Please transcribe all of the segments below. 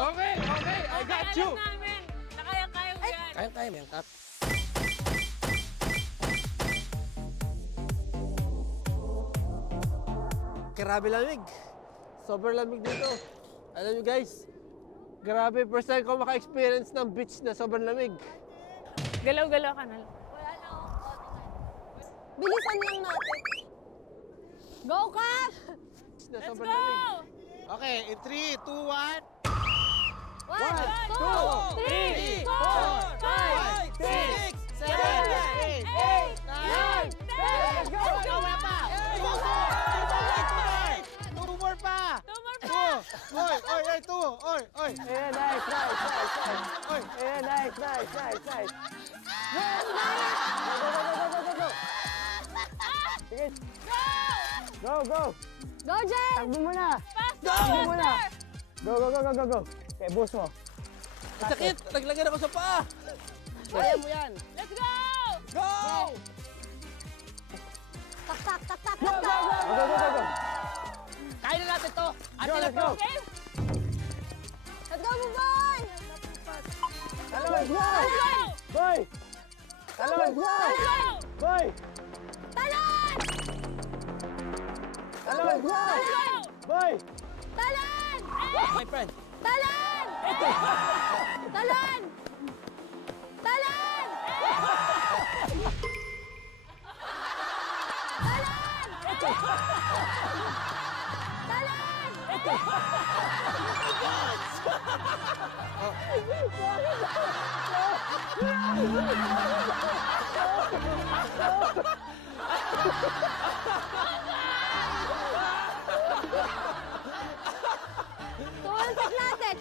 Okay, okay, I got you. Alam namin. Nakaya-kaya mo yan. Kaya mo yan, Kap. Grabe lamig. Sobrang lamig dito. Alam nyo guys, grabe, first time ko maka-experience ng beach na sobrang lamig. Galaw-galaw ka na lang. Bilisan lang natin. Go, Kap! Na Let's sobrang go! lamig. Okay, in 3, 2, 1. 1, 2, 3, 4, 5, 6, 7, 8, 9, 10. Go! Go, wala pa! 2 more pa! 2 more pa! 2! Oy, oy, oy, 2! Oy, oy! Yeah, nice, nice, nice, nice. Oy! Yeah, nice, nice, nice, nice. Go, go, go, go, go, go, go. Sige. Go, go. Go, Jen! Takbo mo na. Faster! Takbo mo na. Faster! Go, go, go, go, go, go. Okay, boost mo. Sakit! Naglagyan ako sa paa! Kaya mo yan! Let's go! Go! Tak, tak, tak, tak, Go, tak, go, tak! go, go, go, go! Kaya na natin to! Go, let's go! Okay? Let's go, boy! Talon! Go! Let's go! Boy! Talon! Go! Let's go! Boy! Talon! Talon! Go! Let's go! Boy! Talon! My friend! Talon! Talon! Talon! Talon! Tumalpak natin!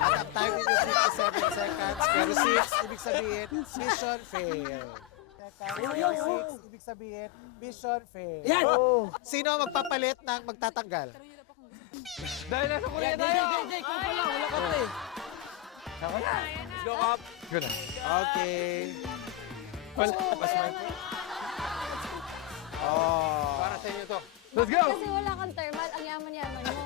At ang time ninyo 57 seconds, pero 6, ibig sabihin, mission fail. Seconds, 6, ibig sabihin, mission fail. Yan! Sino ang magpapalit ng magtatanggal? Dahil nasa kuliah tayo. Jay, kung pala, wala ka pa eh. Let's go up. Good na. Okay. Mas may Oh. para sa inyo to. Let's go! Kasi wala kang thermal, ang yaman-yaman mo.